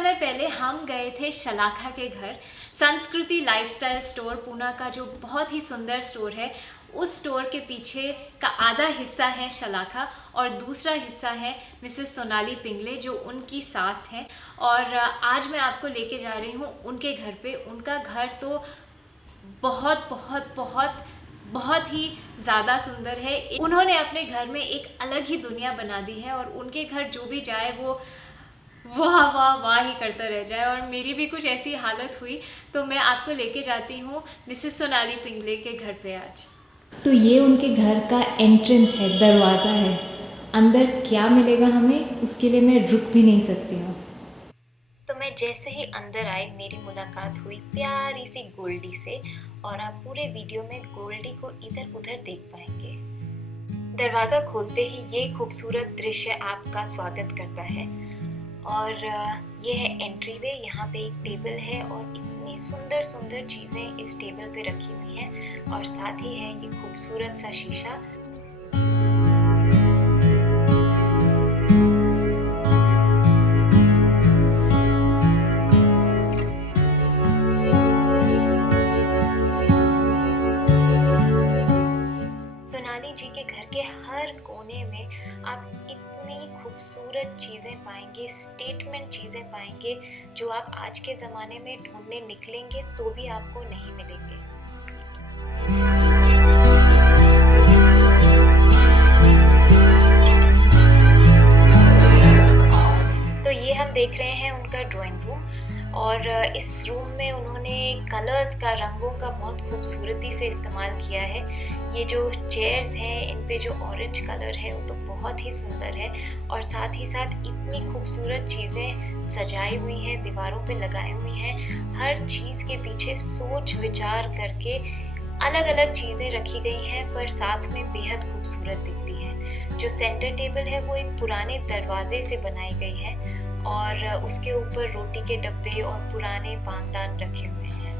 समय पहले हम गए थे शलाखा के घर। संस्कृति लाइफस्टाइल स्टोर पूना का जो बहुत ही सुंदर स्टोर है, उस स्टोर के पीछे का आधा हिस्सा है शलाखा और दूसरा हिस्सा है मिसेस सोनाली पिंगले जो उनकी सास हैं। और आज मैं आपको लेके जा रही हूँ उनके घर पे। उनका घर तो बहुत बहुत बहुत बहुत ही ज़्यादा सुंदर है। उन्होंने अपने घर में एक अलग ही दुनिया बना दी है और उनके घर जो भी जाए वो वाह वाह वाह ही करता रह जाए। और मेरी भी कुछ ऐसी हालत हुई, तो मैं आपको लेके जाती हूँ मिसेस सोनाली पिंगले के घर पे आज। तो ये उनके घर का एंट्रेंस है, दरवाज़ा है। अंदर क्या मिलेगा हमें, उसके लिए मैं रुक भी नहीं सकती हूँ। तो मैं जैसे ही अंदर आई मेरी मुलाकात हुई प्यारी सी गोल्डी से, और आप पूरे वीडियो में गोल्डी को इधर उधर देख पाएंगे। दरवाज़ा खोलते ही ये खूबसूरत दृश्य आपका स्वागत करता है। और ये है एंट्री वे। यहाँ पे एक टेबल है और इतनी सुंदर सुंदर चीज़ें इस टेबल पे रखी हुई हैं, और साथ ही है ये खूबसूरत सा शीशा। सोनाली जी के घर के हर कोने में आप इतनी खूबसूरत चीज़ें पाएंगे, स्टेटमेंट चीज़ें पाएंगे जो आप आज के ज़माने में ढूंढने निकलेंगे तो भी आपको नहीं मिलेंगे। तो ये हम देख रहे हैं उनका ड्राइंग रूम, और इस रूम में उन्होंने कलर्स का, रंगों का बहुत खूबसूरती से इस्तेमाल किया है। ये जो चेयर्स हैं इन पे जो ऑरेंज कलर है वो तो बहुत ही सुंदर है, और साथ ही साथ इतनी खूबसूरत चीज़ें सजाई हुई हैं, दीवारों पे लगाई हुई हैं। हर चीज़ के पीछे सोच विचार करके अलग अलग चीज़ें रखी गई हैं, पर साथ में बेहद खूबसूरत दिखती हैं। जो सेंटर टेबल है वो एक पुराने दरवाजे से बनाई गई है, और उसके ऊपर रोटी के डब्बे और पुराने पानदान रखे हुए हैं।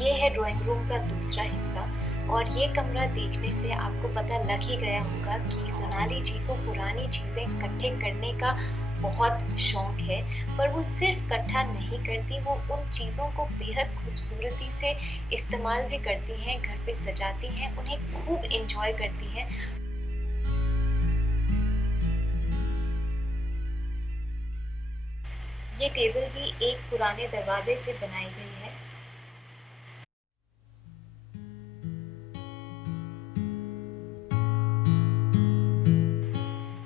ये है ड्राइंग रूम का दूसरा हिस्सा, और ये कमरा देखने से आपको पता लग ही गया होगा कि सोनाली जी को पुरानी चीज़ें इकट्ठे करने का बहुत शौक है। पर वो सिर्फ इकट्ठा नहीं करती, वो उन चीज़ों को बेहद खूबसूरती से इस्तेमाल भी करती हैं, घर पे सजाती हैं, उन्हें खूब एंजॉय करती हैं। ये टेबल भी एक पुराने दरवाजे से बनाई गई है।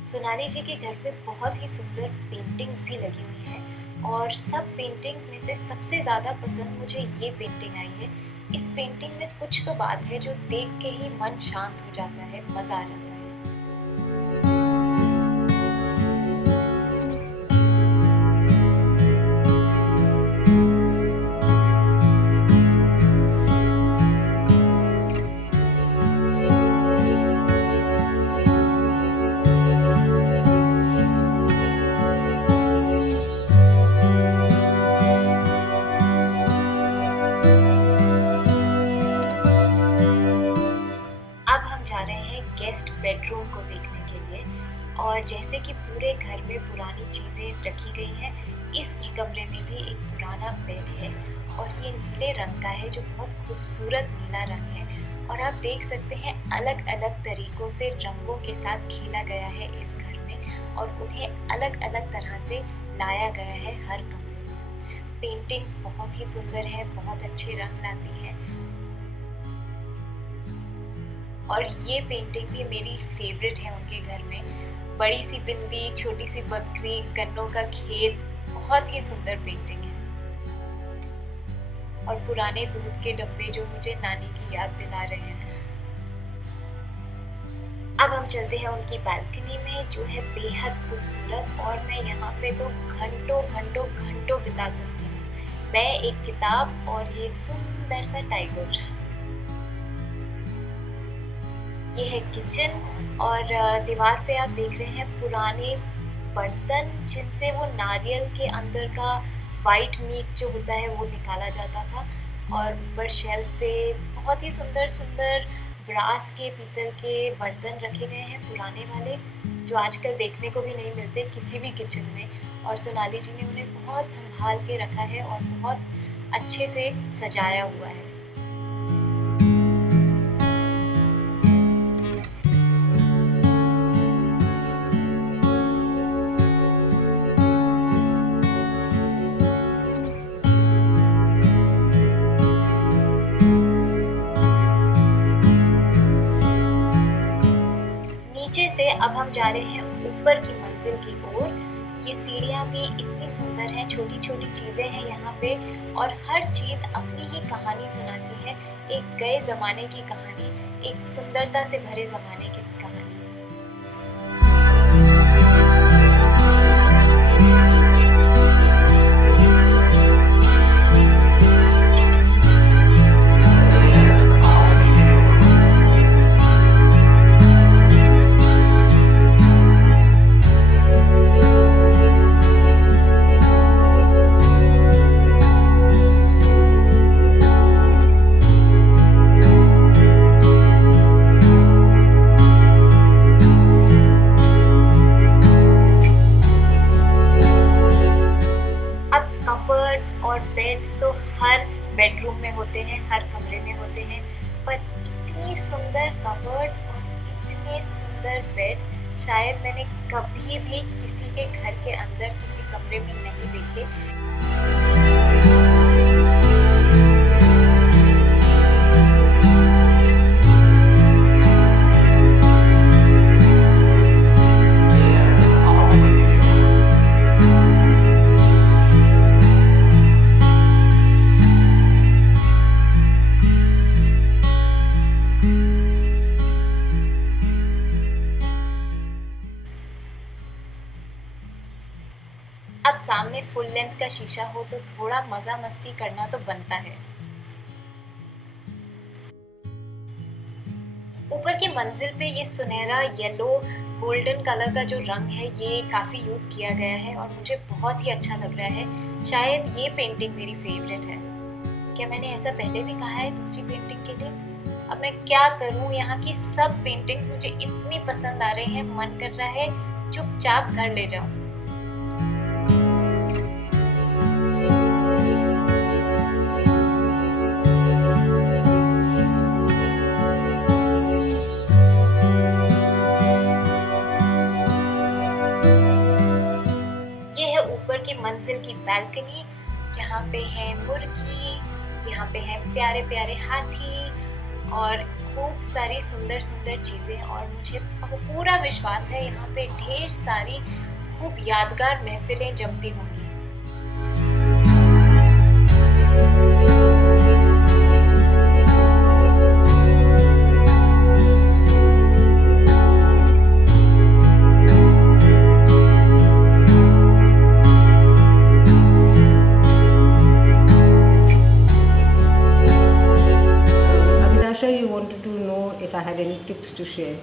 सोनाली जी के घर पे बहुत ही सुंदर पेंटिंग्स भी लगी हुई हैं, और सब पेंटिंग्स में से सबसे ज़्यादा पसंद मुझे ये पेंटिंग आई है। इस पेंटिंग में कुछ तो बात है जो देख के ही मन शांत हो जाता है, मज़ा आ जाता है। अब हम जा रहे हैं गेस्ट बेडरूम को देखने के लिए, और जैसे कि पूरे घर में पुरानी चीज़ें रखी गई हैं, इस कमरे में भी एक पुराना बेड है, और ये नीले रंग का है जो बहुत खूबसूरत नीला रंग है। और आप देख सकते हैं अलग अलग तरीक़ों से रंगों के साथ खेला गया है इस घर में, और उन्हें अलग अलग तरह से लाया गया है हर कमरे में। पेंटिंग्स बहुत ही सुंदर है, बहुत अच्छे रंग लाती हैं, और ये पेंटिंग भी मेरी फेवरेट है उनके घर में। बड़ी सी बिंदी, छोटी सी बकरी, गन्नों का खेत, बहुत ही सुंदर पेंटिंग है। और पुराने दूध के डब्बे जो मुझे नानी की याद दिला रहे हैं। अब हम चलते हैं उनकी बालकनी में जो है बेहद खूबसूरत, और मैं यहाँ पे तो घंटों घंटों घंटों बिता सकती हूँ। मैं, एक किताब और ये सुंदर सा टाइगर। ये है किचन, और दीवार पे आप देख रहे हैं पुराने बर्तन जिनसे वो नारियल के अंदर का वाइट मीट जो होता है वो निकाला जाता था। और ऊपर शेल्फ पे बहुत ही सुंदर सुंदर ब्रास के, पीतल के बर्तन रखे गए हैं, पुराने वाले, जो आजकल देखने को भी नहीं मिलते किसी भी किचन में। और सोनाली जी ने उन्हें बहुत संभाल के रखा है और बहुत अच्छे से सजाया हुआ है। नीचे से अब हम जा रहे हैं ऊपर की मंजिल की ओर। ये सीढ़ियाँ भी इतनी सुंदर हैं, छोटी छोटी चीज़ें हैं यहाँ पे, और हर चीज़ अपनी ही कहानी सुनाती है। एक गए ज़माने की कहानी, एक सुंदरता से भरे ज़माने की कहानी। और बेड्स तो हर बेडरूम में होते हैं, हर कमरे में होते हैं, पर इतनी सुंदर कबर्ड्स और इतने सुंदर बेड शायद मैंने कभी भी किसी के घर के अंदर किसी कमरे में नहीं देखे। अब सामने फुल लेंथ का शीशा हो तो थोड़ा मजा मस्ती करना तो बनता है। ऊपर की मंजिल पे ये सुनहरा येलो गोल्डन कलर का जो रंग है ये काफ़ी यूज़ किया गया है और मुझे बहुत ही अच्छा लग रहा है। शायद ये पेंटिंग मेरी फेवरेट है। क्या मैंने ऐसा पहले भी कहा है दूसरी पेंटिंग के लिए? अब मैं क्या करूं, यहाँ की सब पेंटिंग्स मुझे इतनी पसंद आ रही हैं, मन कर रहा है चुपचाप घर ले जाऊं। की मंजिल की बैल्कनी, जहाँ पे है मुर्गी, यहाँ पे है प्यारे प्यारे हाथी और खूब सारी सुंदर सुंदर चीज़ें। और मुझे पूरा विश्वास है यहाँ पे ढेर सारी खूब यादगार महफिलें जमती होंगी। You wanted to know if I had any tips to share.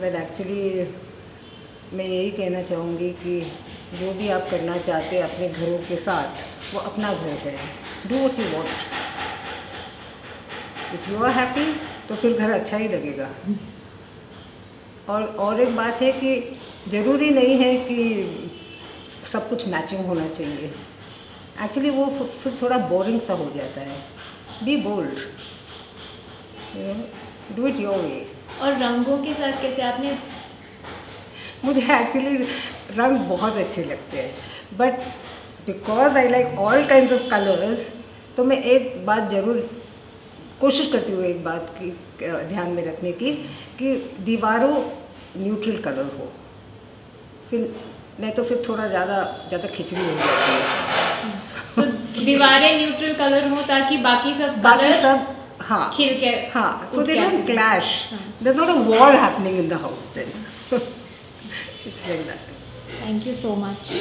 Well, actually, मैं यही कहना चाहूँगी कि जो भी आप करना चाहते हैं अपने घरों के साथ, वो अपना घर है। Do what you want. If you are happy, तो फिर घर अच्छा ही लगेगा। और एक बात है कि ज़रूरी नहीं है कि सब कुछ मैचिंग होना चाहिए। एक्चुअली वो फिर थोड़ा बोरिंग सा हो जाता है। Be bold. Do it your way. और रंगों के साथ कैसे आपने? मुझे एक्चुअली रंग बहुत अच्छे लगते हैं, but because I like all kinds of colours, तो मैं एक बात ज़रूर कोशिश करती हूँ, एक बात की ध्यान में रखने की, कि दीवारों न्यूट्रल कलर हो, फिर नहीं तो फिर थोड़ा ज़्यादा खिचड़ी हो जाती है। तो दीवारें न्यूट्रल कलर हो ताकि बाकी सब हाँ, खिल के, हाँ, so they don't clash. There's not a war happening in the house then. It's like that. Thank you so much.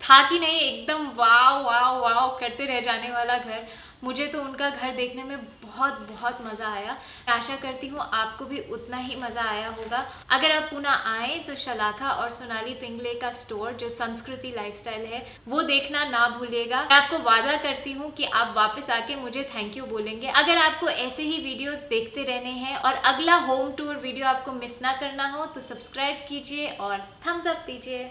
था कि नहीं एकदम वाव वाव वाव करते रह जाने वाला घर। मुझे तो उनका घर देखने में बहुत बहुत मज़ा आया। मैं आशा करती हूँ आपको भी उतना ही मज़ा आया होगा। अगर आप पुणे आए तो शलाखा और सोनाली पिंगले का स्टोर जो संस्कृति लाइफस्टाइल है वो देखना ना भूलिएगा। मैं आपको वादा करती हूँ कि आप वापस आके मुझे थैंक यू बोलेंगे। अगर आपको ऐसे ही वीडियोस देखते रहने हैं और अगला होम टूर वीडियो आपको मिस ना करना हो तो सब्सक्राइब कीजिए और थम्स अप दीजिए।